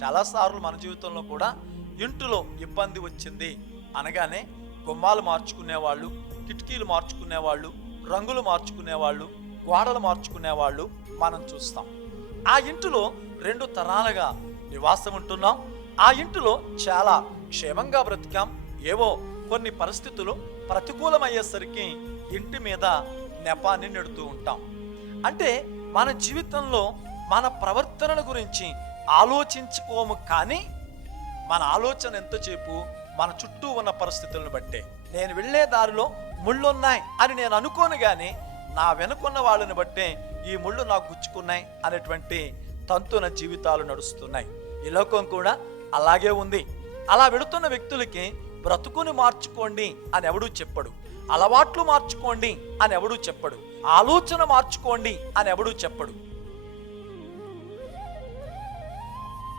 చాలాసార్లు మన జీవితంలో కూడా ఇంటిలో ఇబ్బంది వచ్చింది అనగానే గుమ్మాలు మార్చుకునేవాళ్ళు, కిటికీలు మార్చుకునేవాళ్ళు, రంగులు మార్చుకునేవాళ్ళు, గోడలు మార్చుకునేవాళ్ళు మనం చూస్తాం. ఆ ఇంటిలో 2 తరాలుగా నివాసం ఉంటున్నాం. ఆ ఇంటిలో చాలా క్షేమంగా బ్రతికాం. ఏవో కొన్ని పరిస్థితులు ప్రతికూలమయ్యేసరికి ఇంటి మీద నెపాన్ని నెడుతూ ఉంటాం. అంటే మన జీవితంలో మన ప్రవర్తనల గురించి ఆలోచించుకోము, కానీ మన ఆలోచన ఎంతసేపు మన చుట్టూ ఉన్న పరిస్థితులను బట్టే. నేను వెళ్ళే దారిలో ముళ్ళున్నాయి అని నేను అనుకోను, కానీ నా వెనుకున్న వాళ్ళని బట్టే ఈ ముళ్ళు నాకు గుచ్చుకున్నాయి అనేటువంటి తంతున జీవితాలు నడుస్తున్నాయి. ఈ లోకం కూడా అలాగే ఉంది. అలా వెళుతున్న వ్యక్తులకి బ్రతుకుని మార్చుకోండి అని ఎవడూ చెప్పడు, అలవాట్లు మార్చుకోండి అని ఎవడూ చెప్పడు, ఆలోచన మార్చుకోండి అని ఎవడూ చెప్పడు.